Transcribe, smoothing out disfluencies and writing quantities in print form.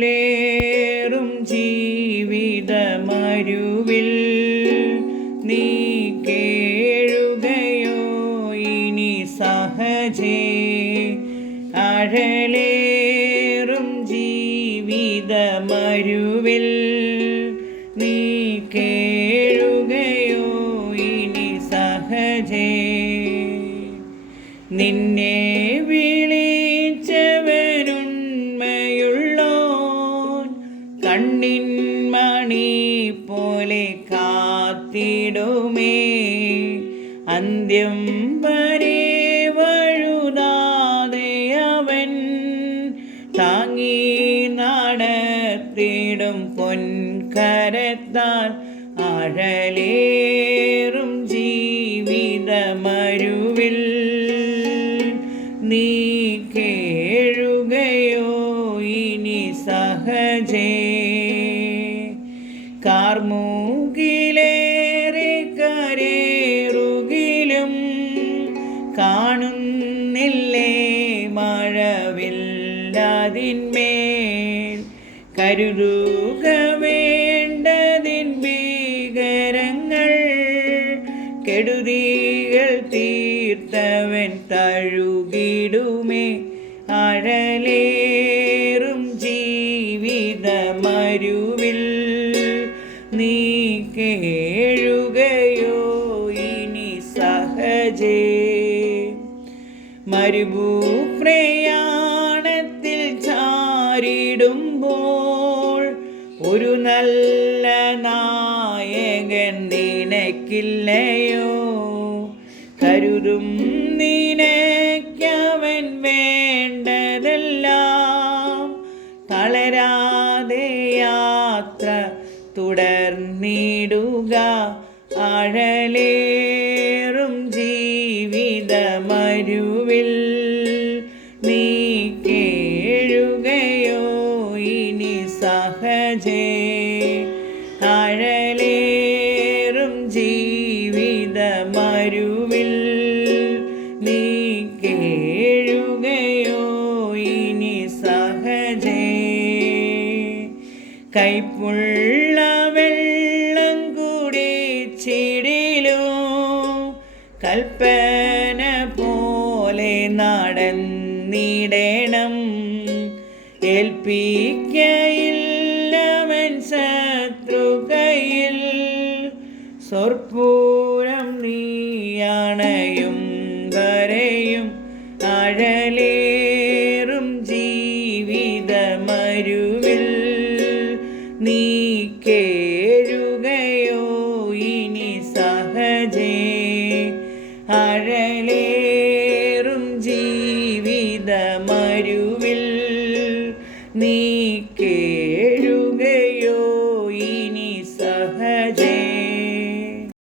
അഴലേറും ജീവിതമരുവിൽ നീ കേഴുകയോ ഇനി സഹജേ. അഴലേറും ജീവിതമരുവിൽ നീ കേഴുകയോ ഇനി സഹജേ. നിന്നെ വിളിച്ചവനുണ്മയുള്ളോൻ കണ്ണിൻ മണി പോലെ കാത്തിടുമേ. അന്ത്യം വരെ വഴുതാതെ അവൻ താങ്ങി നടത്തിടും പൊൻകരത്താൽ. അഴലേറും ജീവിതമരുവിൽ നീ കേഴുകയോ ഇനി സഹജേ. കാർമൂകിലേറെ കരേറുകിലും കാണുന്നില്ലേ മഴവില്ലതിന്മേൽ. കരുതുക വേണ്ടതിൻ ഭീകരങ്ങൾ കെടുതികൾ തീർത്തവൻ തഴുകിടുമേ. അഴലേറും ജീവിതമരുവിൽ നീ കേഴുകയോ ഇനി സഹജേ. മരുഭൂപ്രയാണത്തിൽ ചാരിടുമ്പോൾ ഒരു നല്ല നായകൻ നിനക്കില്ലയോ. കരുതും നിനക്കവൻ വേണ്ടതെല്ലാം. തളരാതെ യാത്ര തുടർന്നിടുക. അഴലേറും ജീവിതമരുവിൽ നീ കേഴുകയോ ഇനി സഹജേ. അഴലേറും ജീവിതമരുവിൽ നീ കേഴുകയോ ഇനി സഹജേ. കൈപ്പുള്ള വെള്ളം കുടിച്ചിടിലോ കൽപ്പന പോലെ നടന്നിടണം. ഏൽപ്പിക്കയില്ലവൻ ശത്രുകയിൽ. സ്വർപ്പൂരം നീയണയും വരെയും അഴലേറും ജീവിതമരുവിൽ നീ കേഴുകയോ ഇനി സഹജേ. അഴലേറും ജീവിതമരുവിൽ നീ